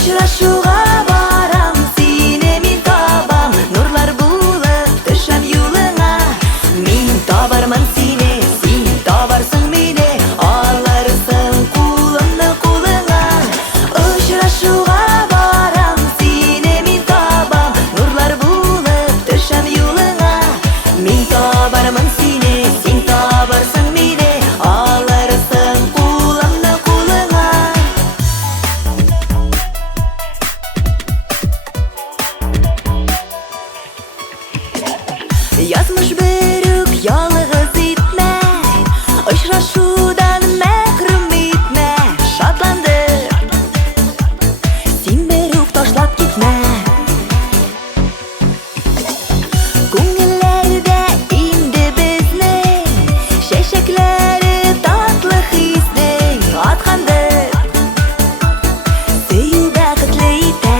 Очрашуга барам, сине мин табам, нурлар булып төшәм юлыңа. Мин табармын сине, син табарсың мине, алырсың кулымны кулыңа. Очрашуга барам, сине мин табам, нурлар булып төшәм юлыңа. Мин табармын сине, син табарсың мине, алырсың кулымны кулыңа. Язмыш берүк ялгыз итмә, очрашудан мәхрүм итмә. Шатландыр, син берүк ташлап китмә. Күңелләрдә инде безнең чәчәкләре татлы хисне аткандыр. Сөю бәхетле итә.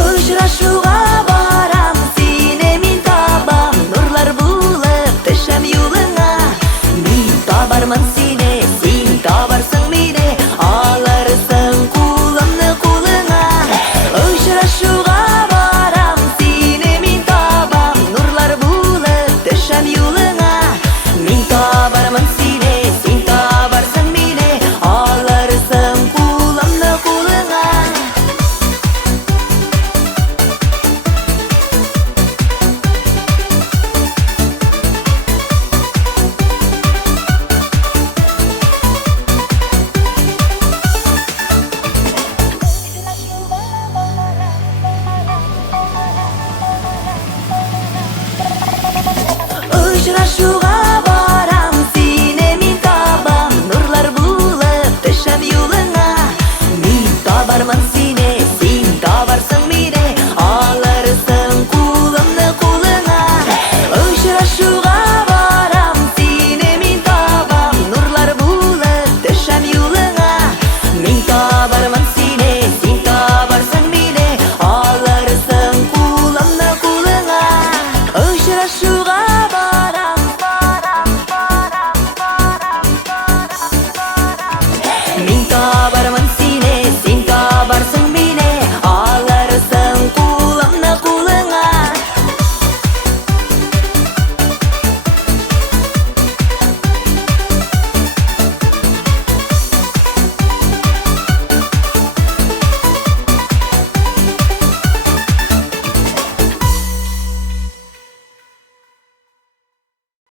Очрашуга барам, сине мин табам, нурлар булып төшәм юлыңа. Мин табармын